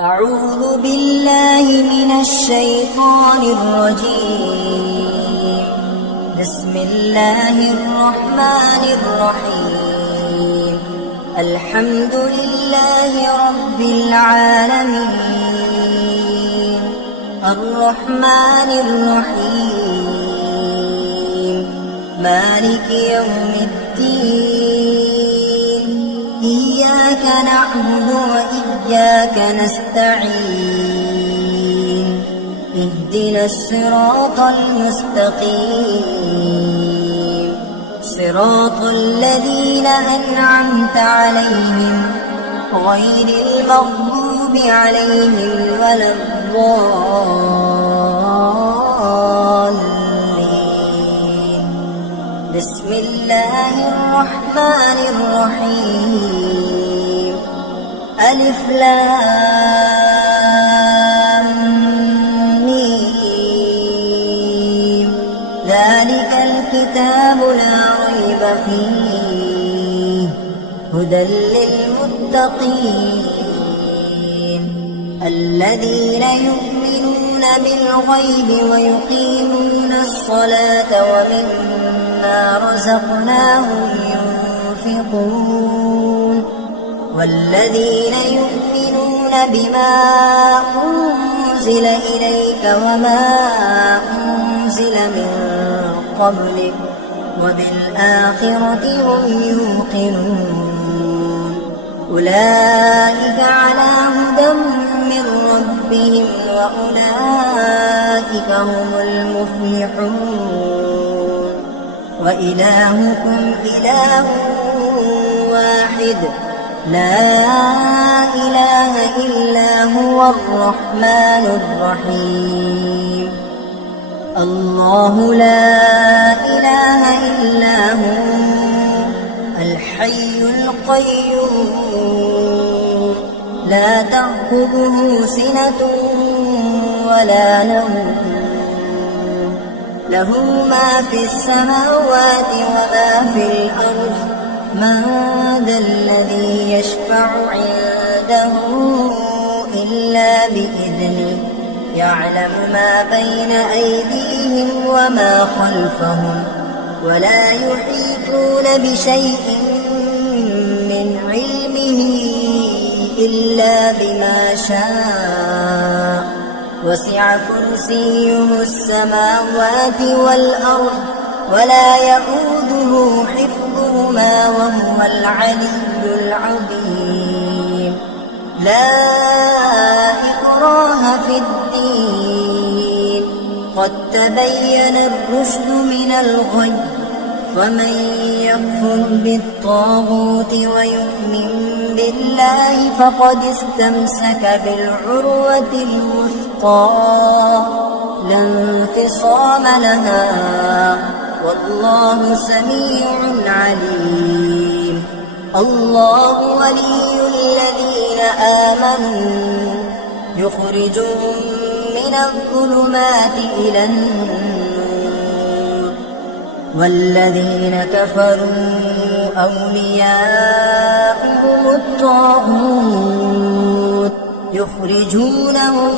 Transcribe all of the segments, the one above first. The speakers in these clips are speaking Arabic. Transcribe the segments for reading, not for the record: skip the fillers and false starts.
أعوذ بالله من الشيطان الرجيم. بسم الله الرحمن الرحيم. الحمد لله رب العالمين، الرحمن الرحيم، مالك يوم الدين. إياك نعبد وإياك نستعين. اهدنا الصراط المستقيم، صراط الذين أنعمت عليهم غير المغضوب عليهم ولا الضالين. بسم الله الرحمن الرحيم. ألف لام ميم. ذلك الكتاب لا ريب فيه هدى للمتقين الذين يؤمنون بالغيب ويقيمون الصلاة ومما رزقناهم ينفقون والذين يؤمنون بما أنزل إليك وما أنزل من قبلك وبالآخرة هم يوقنون. أولئك على هدى من ربهم وأولئك هم المفلحون. وإلهكم إله واحد لا إله إلا هو الرحمن الرحيم. الله لا إله إلا هو الحي القيوم لا تأخذه سنة ولا نوم له ما في السماوات وما في الأرض. من ذا الذي يشفع عنده إلا بإذنه يعلم ما بين أيديهم وما خلفهم ولا يحيطون بشيء من علمه إلا بما شاء. وسع كرسيه السماوات والأرض ولا يئوده حفظهما وهو العلي العظيم. لا إكراه في الدين قد تبين الرشد من الغي. فمن يكفر بالطاغوت ويؤمن بالله فقد استمسك بالعروة الوثقى لا انفصام لها والله سميع عليم. الله ولي الذين آمنوا يخرجهم من الظلمات إلى النور والذين كفروا أولياؤهم الطاغوت يخرجونهم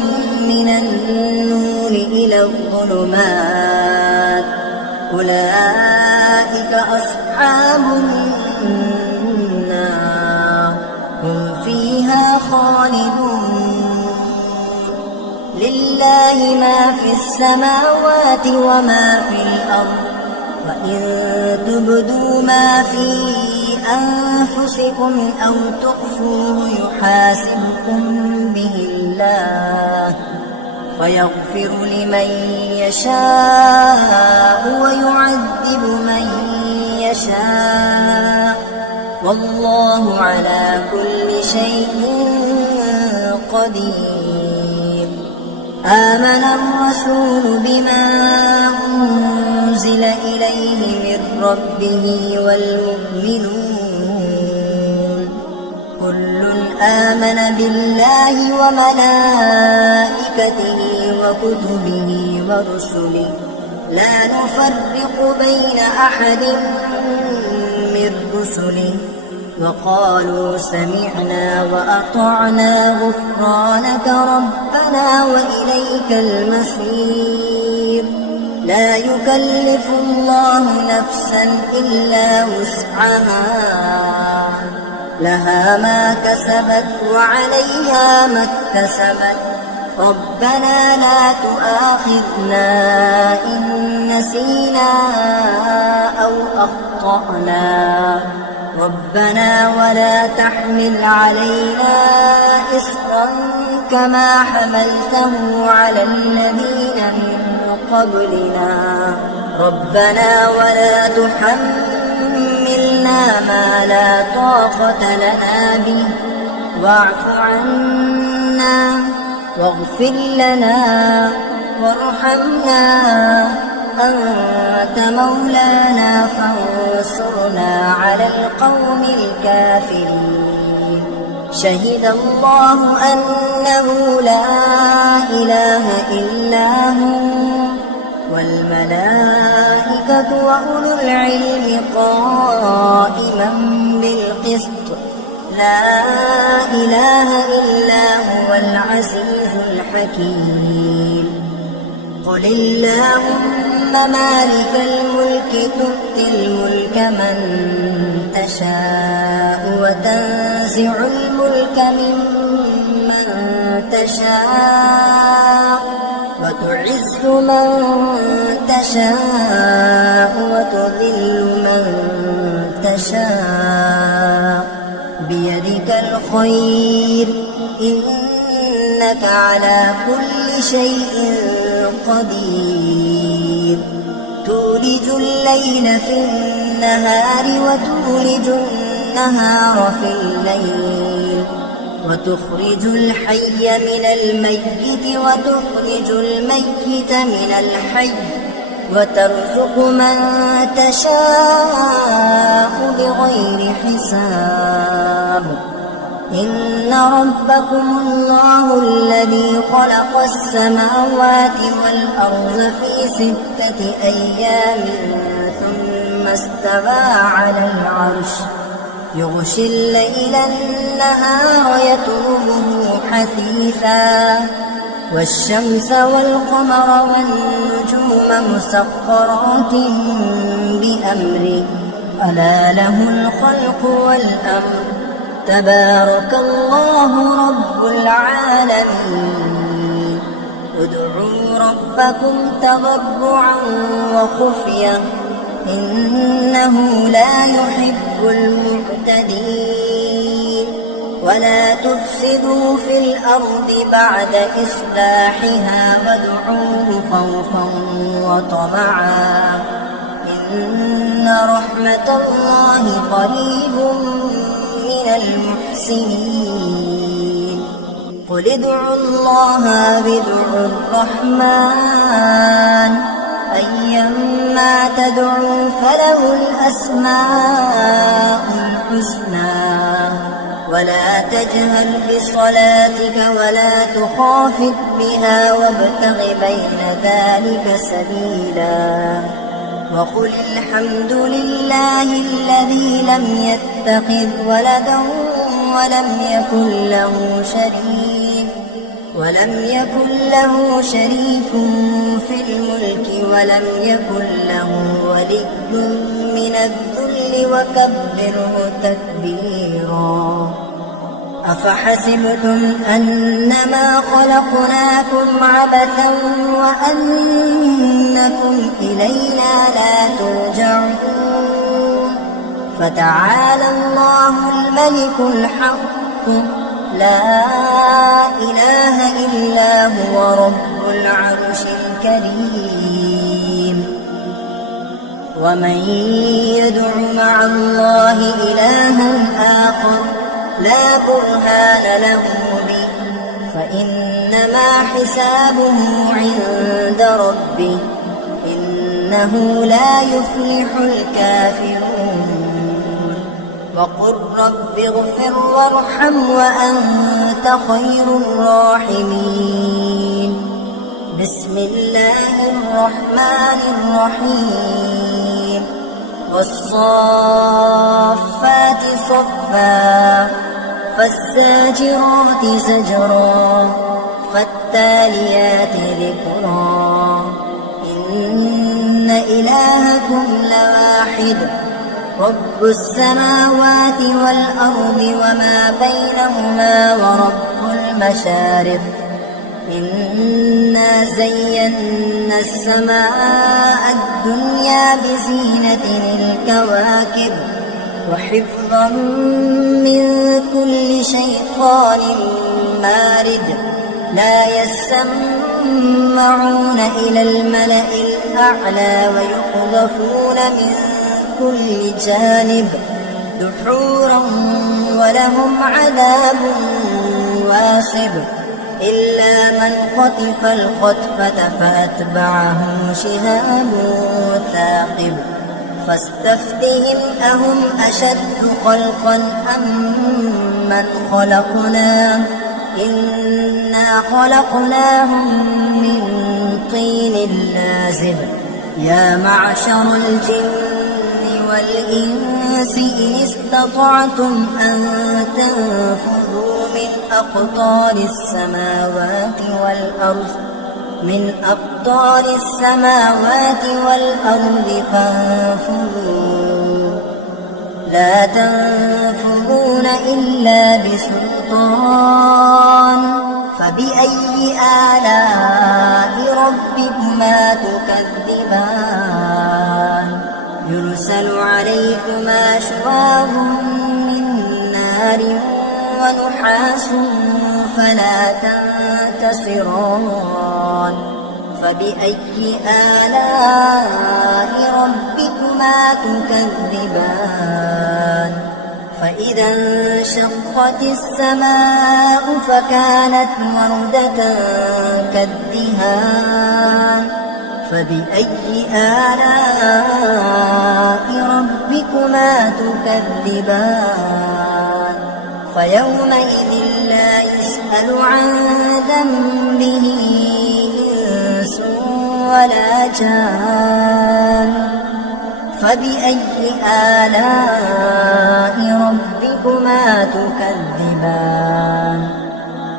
من النور إلى الظلمات. أولئك أصحاب النار هم فيها خالدون. لله ما في السماوات وما في الأرض. وإن تبدوا ما في أنفسكم أو تخفوه يحاسبكم به الله فيغفر لمن يشاء ويعذب من يشاء والله على كل شيء قدير. آمن الرسول بما أنزل إليه من ربه والمؤمنون كل آمن بالله وملائكته وكتبه ورسله لا نفرق بين أحد من رسله وقالوا سمعنا وأطعنا غفرانك ربنا وإليك المصير. لا يكلف الله نفسا إلا وسعها، لها ما كسبت وعليها ما اكتسبت. ربنا لا تؤاخذنا إن نسينا أو أخطأنا، ربنا ولا تحمل علينا إصرا كما حملته على الذين من قبلنا، ربنا ولا تحملنا ما لا طاقة لنا به، واعف عنا واغفر لنا وارحمنا، أنت مولانا فانصرنا على القوم الكافرين. شهد الله أنه لا إله إلا هو والملائكة وأولو العلم قائما بالقسط، لا إله إلا هو العزيز الحكيم. قل اللهم مالك الملك تؤتي الملك من تشاء وتنزع الملك ممن تشاء وتعز من تشاء وتذل من تشاء، بيدك الخير إنك على كل شيء قدير. تولج الليل في النهار وتولج النهار في الليل، وتخرج الحي من الميت وتخرج الميت من الحي، وترزق من تشاء بغير حساب. إن ربكم الله الذي خلق السماوات والأرض في 6 أيام ثم استوى على العرش، يغشي الليل النهار يطلبه حثيثا، والشمس والقمر والنجوم مسخرات بأمره، ألا له الخلق والأمر، تبارك الله رب العالمين. ادعوا ربكم تضرعا وخفية إنه لا يحب المعتدين. ولا تفسدوا في الأرض بعد إصلاحها وادعوه خوفا وطمعا إن رحمة الله قريب من المحسنين. قل ادعوا الله بدعوا الرحمن أيما تدعوا فله الأسماء الحسنى، ولا تجهر بصلاتك ولا تخافت بها وابتغ بين ذلك سبيلا. وقل الحمد لله الذي لم يتخذ ولدا ولم يكن له شريك في الملك ولم يكن له ولي من الذل وكبره تكبيرا. أفحسبتم أنما خلقناكم عبثا وأنكم إلينا لا ترجعون؟ فتعالى الله الملك الحق لا إله إلا هو رب العرش الكريم. ومن يدع مع الله إلها آخر لا برهان له به فإنما حسابه عند ربه إنه لا يفلح الكافرون. وقل رب اغفر وارحم وأنت خير الراحمين. بسم الله الرحمن الرحيم. والصافات صفا فالزاجرات زجرا فالتاليات ذكرا إن إلهكم لواحد رب السماوات والأرض وما بينهما ورب المشارق إنا زينا السماء الدنيا بزينة الكواكب وحفظا من كل شيطان مارد لا يسمعون إلى الملأ الأعلى ويقذفون من كل جانب دحورا ولهم عذاب واصب إلا من خطف الخطفة فأتبعه شهاب ثاقب فاستفتهم أهم أشد خلقا أم من خلقنا إنا خلقناهم من طين لازب يا معشر الجن والإنس إن استطعتم أن تنفذوا من أقطار السماوات والأرض فانفذوا لا تنفذون إلا بسلطان فبأي آلاء ربكما تكذبان يرسل عليكما شواظ من نار ونحاس فلا تنتصران فبأي آلاء ربكما تكذبان فإذا انشقت السماء فكانت وردة كالدهان فبأي آلاء ربكما تكذبان فيومئذ لا يسأل عن ذنبه إنس ولا جان فبأي آلاء ربكما تكذبان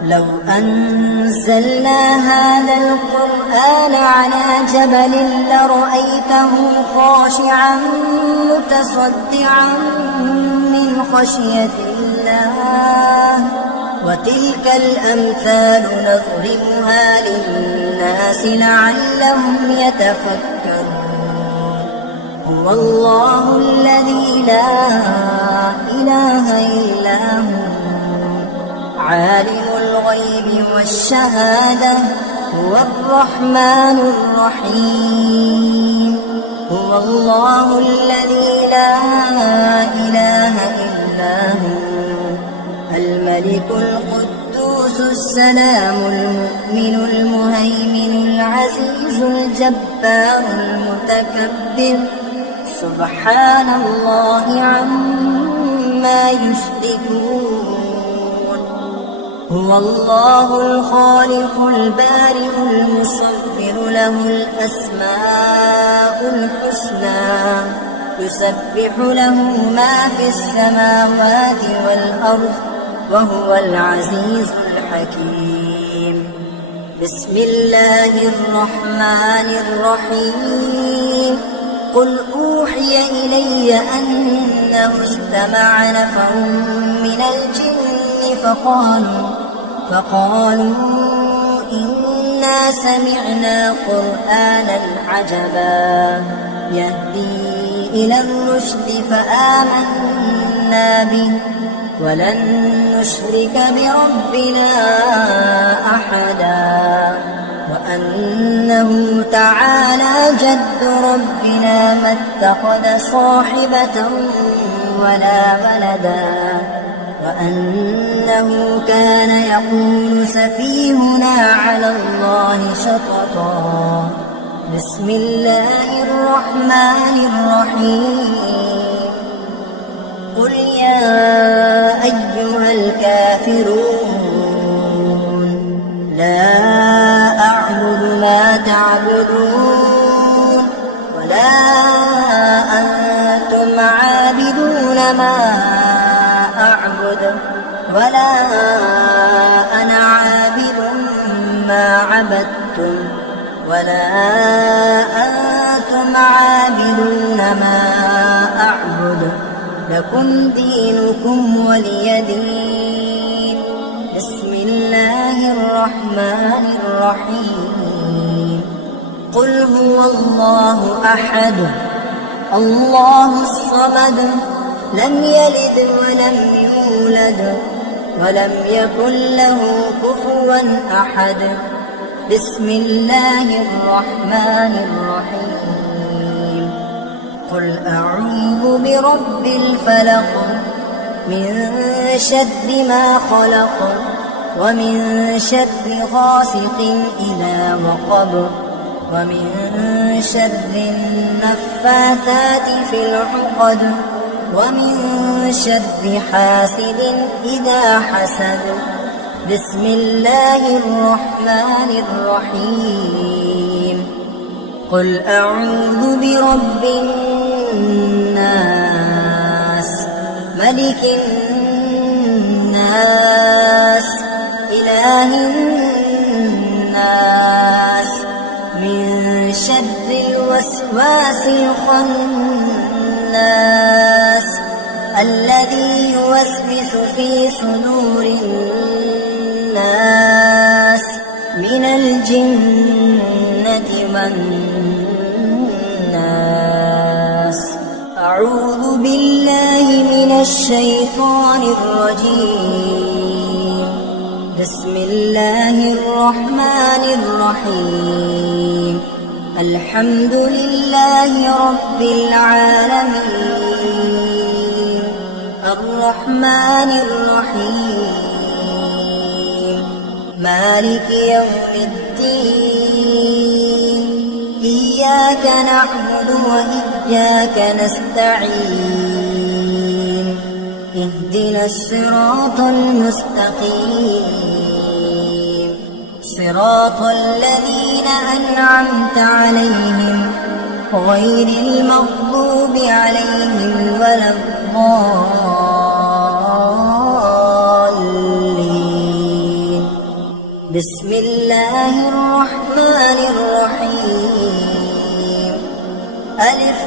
لو أنزلنا هذا القرآن على جبل لرأيته خاشعا متصدعا من خشية الله وتلك الأمثال نضربها للناس لعلهم يتفكرون هو الله الذي لا إله إلا هو عالم الغيب والشهادة هو الرحمن الرحيم هو الله الذي لا إله إلا هو الملك القدوس السلام المؤمن المهيمن العزيز الجبار المتكبر سبحان الله عما يشركون هو الله الخالق البارئ المصور له الأسماء الحسنى يسبح له ما في السماوات والأرض وهو العزيز الحكيم بسم الله الرحمن الرحيم قل أوحي إلي أنه استمع نفر من الجن فقالوا إنا سمعنا قرآنا عجبا يهدي إلى الرشد فآمنا به ولن نشرك بربنا أحدا وأنه تعالى جد ربنا ما اتخذ صاحبة ولا ولدا وأنه كان يقول سفيهنا على الله شططا بسم الله الرحمن الرحيم قل يا أيها الكافرون لا أعبد ما تعبدون ولا أنتم ما أعبد ولا أنا عابد ما عبدتم ولا أنتم عابدون ما أعبد لكم دينكم ولي دين. بسم الله الرحمن الرحيم. قل هو الله أحد الله الصمد لم يلد ولم يولد ولم يكن له كفوا أحد. بسم الله الرحمن الرحيم. قل أعوذ برب الفلق من شر ما خلق ومن شر غاسق إذا وقب ومن شر النفاثات في العقد ومن شر حاسد إذا حسد. بسم الله الرحمن الرحيم. قل أعوذ برب الناس ملك الناس إله الناس من شر الوسواس الخناس الذي يوسوس في صدور الناس من الجنة والناس. أعوذ بالله من الشيطان الرجيم. بسم الله الرحمن الرحيم. الحمد لله رب العالمين الرحمن الرحيم مالك يوم الدين. إياك نعبد وإياك نستعين. اهدنا الصراط المستقيم صراط الذين أنعمت عليهم غير المغضوب عليهم ولا الضالين. بسم الله الرحمن الرحيم. ألف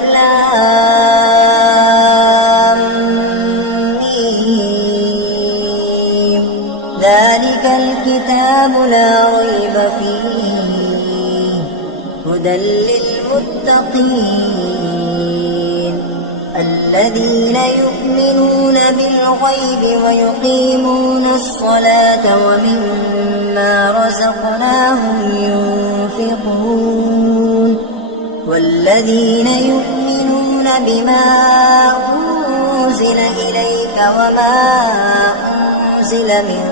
لام ميم. ذلك الكتاب لا ريب فيه هدى للمتقين الذين يؤمنون بالغيب ويقيمون الصلاة ومما رزقناهم ينفقون والذين يؤمنون بما أنزل إليك وما أنزل من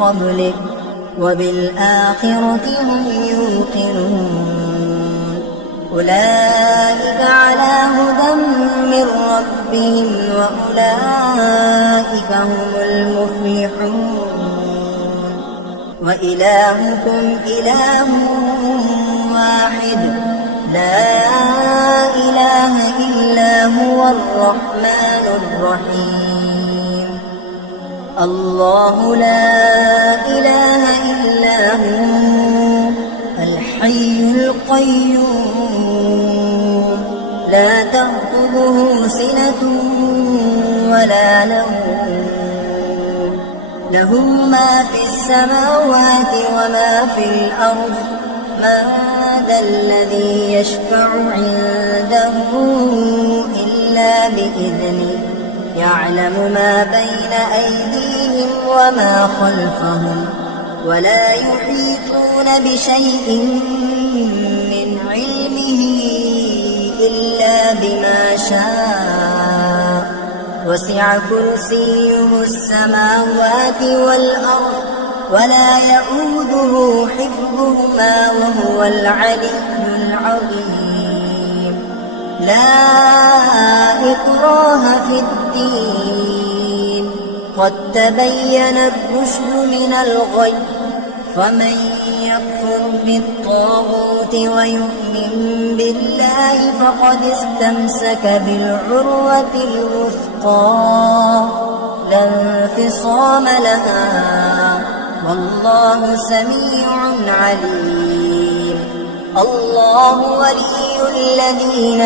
قبلك وبالآخرة هم يوقنون. أولئك على هدى من ربهم وأولئك هم المفلحون. وإلهكم إله واحد لا إله إلا هو الرحمن الرحيم. الله لا إله إلا هو الحي القيوم لا تأخذه سنة ولا نوم له ما في السماوات وما في الأرض. من ذا الذي يشفع عنده إلا بإذنه يعلم ما بين أيديهم وما خلفهم ولا يحيطون بشيء من علمه إلا بما شاء. وسع كرسيه السماوات والأرض ولا يؤوده حفظهما وهو العلي العظيم. لا إكراه في الدين قد تبين الرشد من الغي فمن يكفر بالطاغوت ويؤمن بالله فقد استمسك بالعروة الوثقى لا انفصام لها والله سميع عليم. الله ولي الذين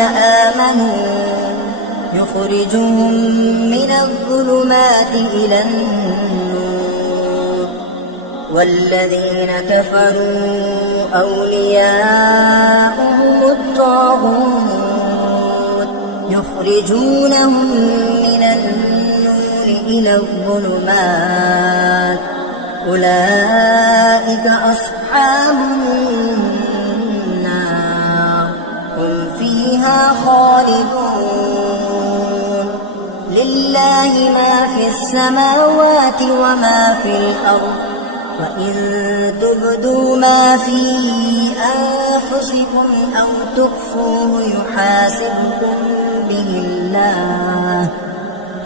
آمنوا يخرجهم من الظلمات إلى النور والذين كفروا أولياؤهم الطاغوت يخرجونهم من النور إلى الظلمات أولئك أصحاب النار هم فيها خالدون. لله ما في السماوات وما في الأرض وإن تبدوا ما في أنفسكم أو تخفوه يحاسبكم به الله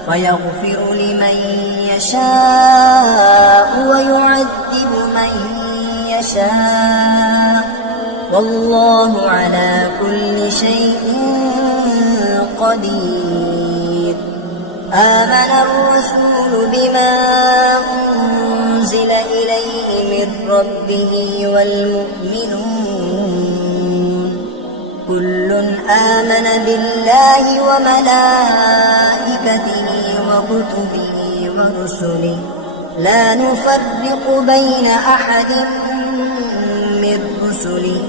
فيغفر لمن يشاء ويعذب من يشاء والله على كل شيء قدير. آمن الرسول بما أنزل إليه من ربه والمؤمنون كل آمن بالله وملائكته وكتبه ورسله لا نفرق بين أحد من رسله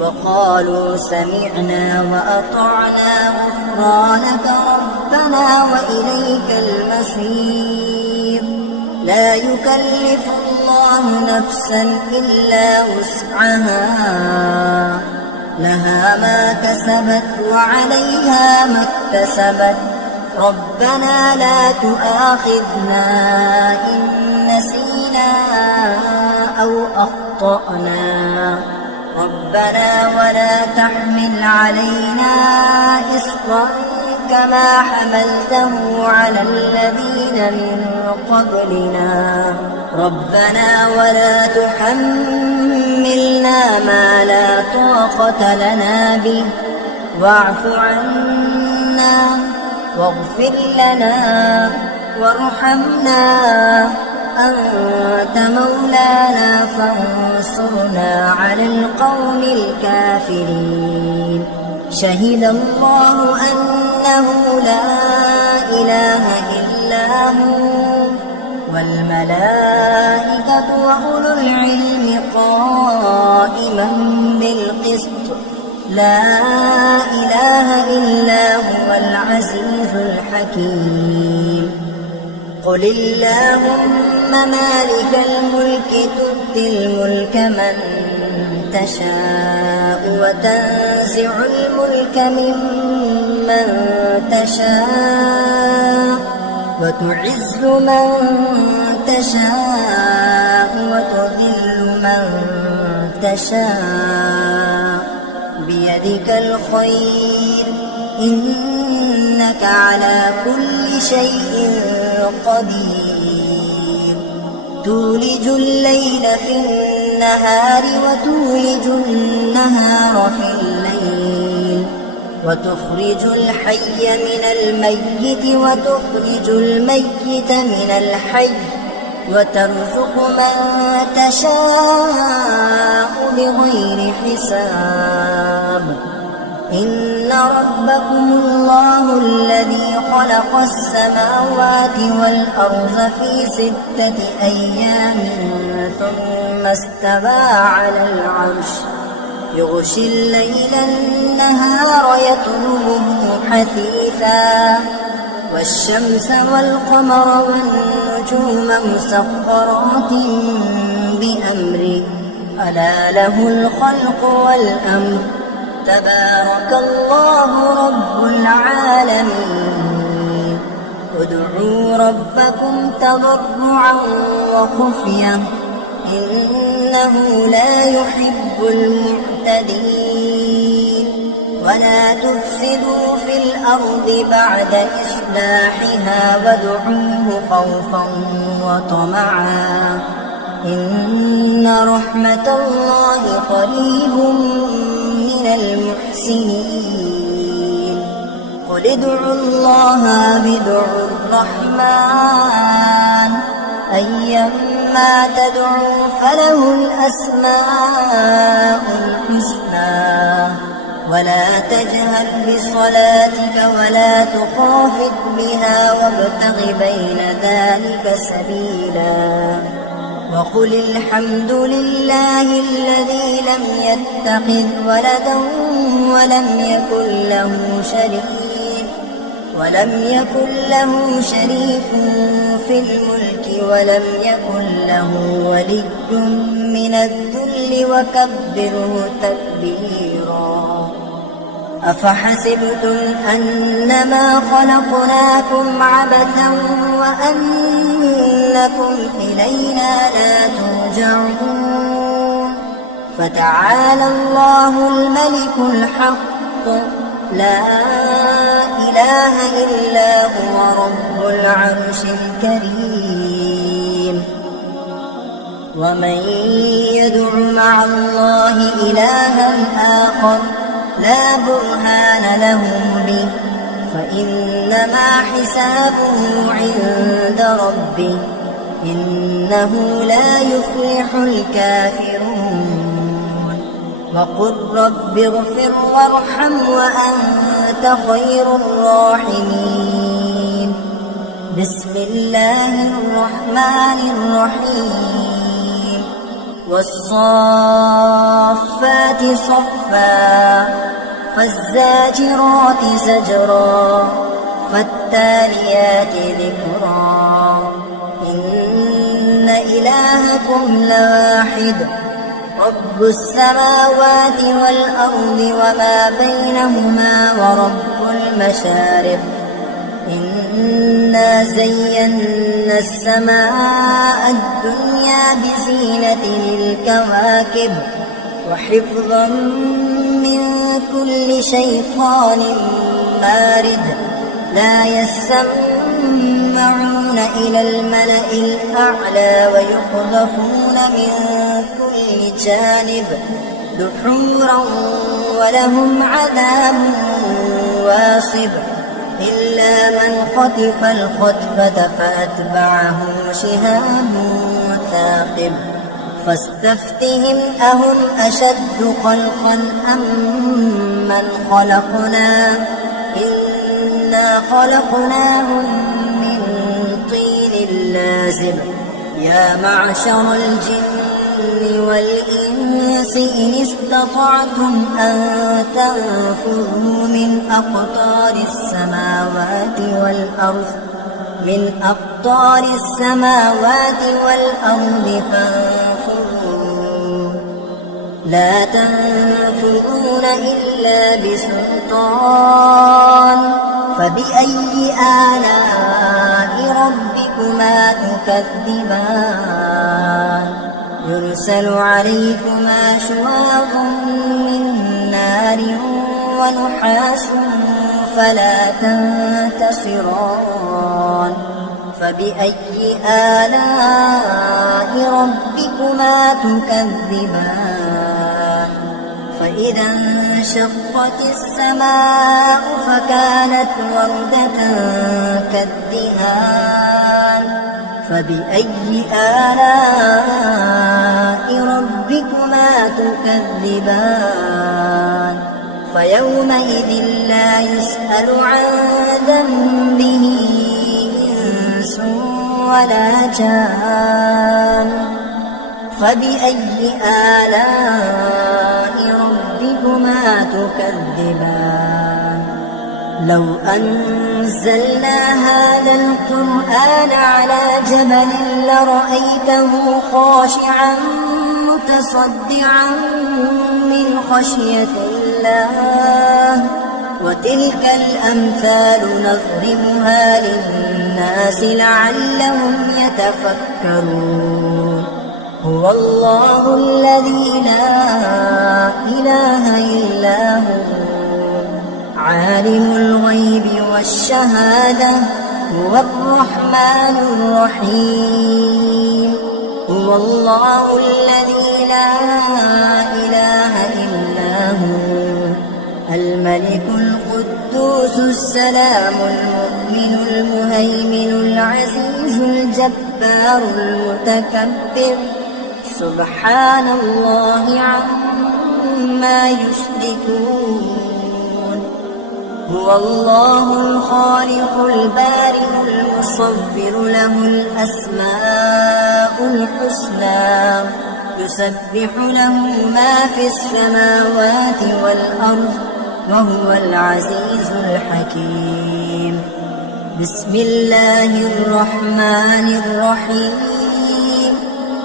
وقالوا سمعنا وأطعنا غفرانك ربنا وإليك المصير. لا يكلف الله نفسا إلا وسعها لها ما كسبت وعليها ما اكتسبت ربنا لا تؤاخذنا إن نسينا أو أخطأنا ربنا ولا تحمل علينا إصرا كما حملته على الذين من قبلنا ربنا ولا تحملنا ما لا طاقة لنا به واعف عنا واغفر لنا وارحمنا أنت مولانا فانصرنا على القوم الكافرين. شهد الله أنه لا إله إلا هو والملائكة وأولو العلم قائما بالقسط لا إله إلا هو العزيز الحكيم. قل اللهم مالك الملك تؤتي الملك من تشاء وتنزع الملك ممن تشاء وتعز من تشاء وتذل من تشاء بيدك الخير إنك على كل شيء قدير. تولج الليل في النهار وتولج النهار في الليل وتخرج الحي من الميت وتخرج الميت من الحي وترزق من تشاء بغير حساب. إن ربكم الله الذي خلق السماوات والأرض في 6 أيام ثم استوى على العرش يغشي الليل النهار يطلبه حثيثا والشمس والقمر والنجوم مسخرات بأمره ألا له الخلق والأمر تبارك الله رب العالمين. ادعوا ربكم تضرعا وخفية إنه لا يحب المعتدين. ولا تفسدوا في الأرض بعد إصلاحها وادعوه خوفا وطمعا إن رحمة الله قريب من المحسنين قل ادعوا الله بدعوا الرحمن أيما تدعوا فله الأسماء الحسنى ولا تجهر بصلاتك ولا تخافت بها وابتغ بين ذلك سبيلا وقل الحمد لله الذي لم يتخذ ولدا ولم يكن له شريك في الملك ولم يكن له ولي من الذل وكبره تكبيرا أفحسبتم أنما خلقناكم عبثا وأنكم إلينا لا ترجعون فتعالى الله الملك الحق لا إله إلا هو رب العرش الكريم ومن يدع مع الله إلها آخر لا برهان له به فإنما حسابه عند ربه إنه لا يفلح الكافرون وقل رب اغفر وارحم وأنت خير الراحمين بسم الله الرحمن الرحيم والصافات صفا فالزاجرات زجرا فالتاليات ذكرا إن إلهكم لواحد رب السماوات والأرض وما بينهما ورب المشارق إنا زينا السماء الدنيا بزينة للكواكب وحفظا من كل شيطان مارد لا يسمعون إلى الملأ الأعلى ويقذفون من كل جانب دحورا ولهم عذاب واصب إلا من خطف الخطفة فأتبعه شهاب ثاقب فاستفتهم أهم أشد خلقا أم من خلقنا إنا خلقناهم من طين لازب يا معشر الجن والإنس إن استطعتم أن تنفذوا من أقطار السماوات والأرض فانفذوا لا تنفذون إلا بسلطان فبأي آلاء ربكما تكذبان يرسل عليكما شواظ من نار ونحاس فلا تنتصران فبأي آلاء ربكما تكذبان فإذا انشقت السماء فكانت وردة كالدهان فبأي آلاء ربكما تكذبان فيومئذ لا يسأل عن ذنبه إنس ولا جان فبأي آلاء ربكما تكذبان لو أنزلنا هذا القرآن على جبل لرأيته خاشعا متصدعا من خشية الله وتلك الأمثال نضربها للناس لعلهم يتفكرون هو الله الذي لا إله إلا هو عالم الغيب والشهادة هو الرحمن الرحيم هو الله الذي لا إله إلا هو الملك القدوس السلام المؤمن المهيمن العزيز الجبار المتكبر سبحان الله عما يشركون هو الله الخالق البارئ المصور له الأسماء الحسنى يسبح له ما في السماوات والأرض وهو العزيز الحكيم بسم الله الرحمن الرحيم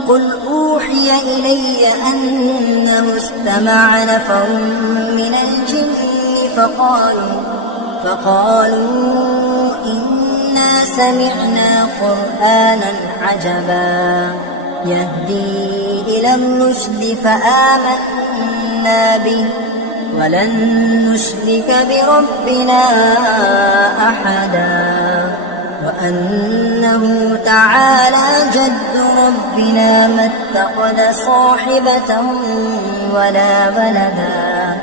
قل أوحي إلي أنه استمع نفر من الجن فقالوا إنا سمعنا قرآنا عجبا يهدي إلى الرشد فآمنا به ولن نشرك بربنا أحدا وأنه تعالى جد ربنا ما اتخذ صاحبة ولا ولدا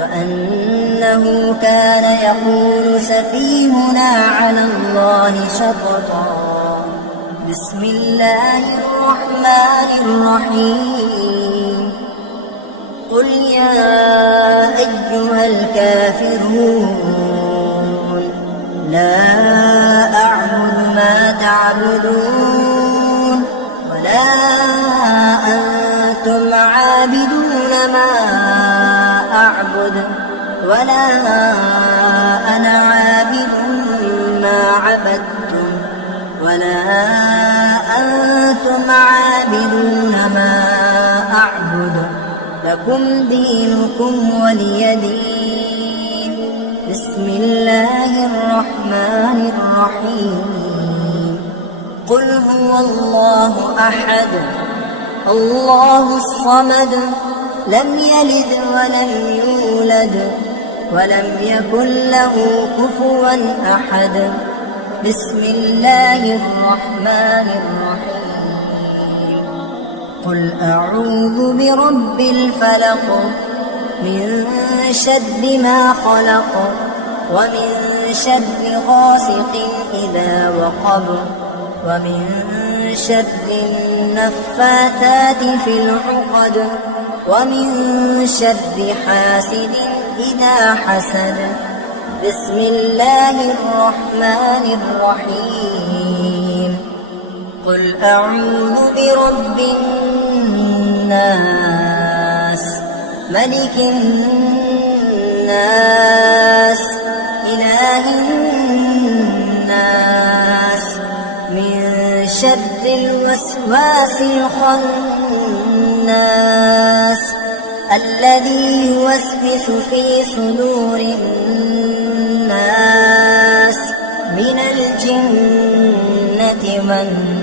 وأنه كان يقول سفيهنا على الله شططا بسم الله الرحمن الرحيم قل يا أيها الكافرون لا أعبد ما تعبدون ولا أنتم عابدون ما أعبد ولا أنا عابد ما عبدتم ولا أنتم عابدون ما أعبد لكم دينكم ولي دين بسم الله الرحمن الرحيم قل هو الله أحد الله الصمد لم يلد ولم يولد ولم يكن له كفوا أحد بسم الله الرحمن الرحيم قل أعوذ برب الفلق من شر ما خلق ومن شر غاسق إذا وقب ومن شر النفاثات في العقد ومن شر حاسد إذا حسد بسم الله الرحمن الرحيم قل أعوذ برب الناس ملك الناس إله الناس من شر الوسواس الخناس الذي يوسوس في صدور الناس من الجنة والناس